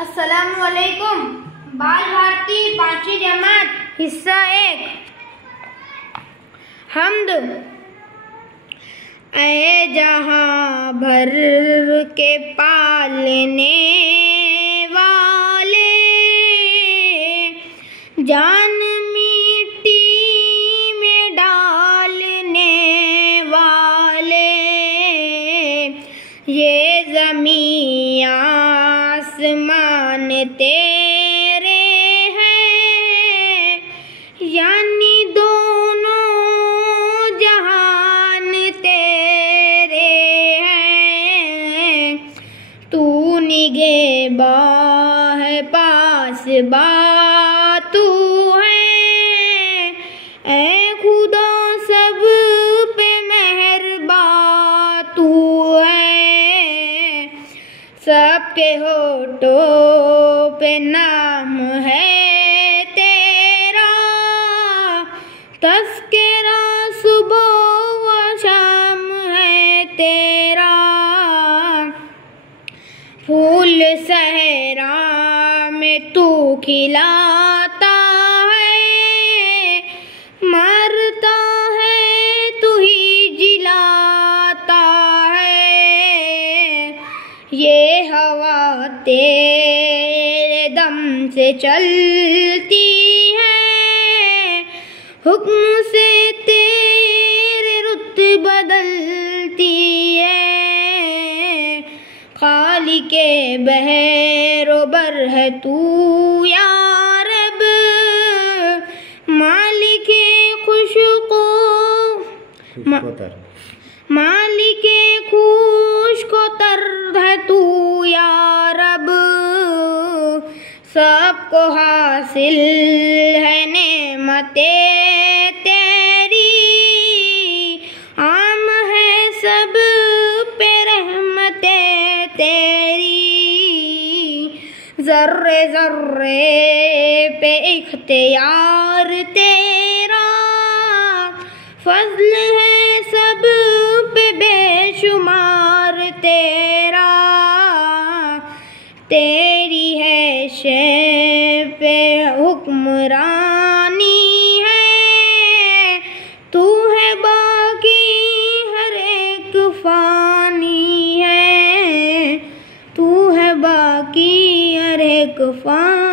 अस्सलामुअलैकुम। बाल भारती 5वीं जमात हिस्सा 1। हम्द। ऐ जहां भर के पालने वाले, जान मिट्टी में डालने वाले, ये ज़मीं आसमान तेरे हैं, यानी दोनों जहान तेरे हैं। तू निगहबान है, पासबा तू है, ऐ खुदा सब पे मेहरबा तू है। सबके होठों पे नाम है तेरा, तज़किरा सुबह व शाम है तेरा। फूल सहरा में तू खिलाता है, मारता है तू ही जिलाता है। ये हवा तेरे दम से चलती है, हुक्म से तेरे रुत बदलती है। खालिके बहरोबर है तू या रब, मालिके खुशको मालिके खुशको तर है तू या रब। सबको हासिल है नेमते तेरी, आम है सब पे रहमते तेरी। ज़र्रे ज़र्रे पे इख्तियार तेरा, फज़्ल है सब पे बेशुमार तेरा। तेरी है शे पे हुक्मरानी है, तू है बाकी हर एक फानी है, तू है बाकी हर एक फानी।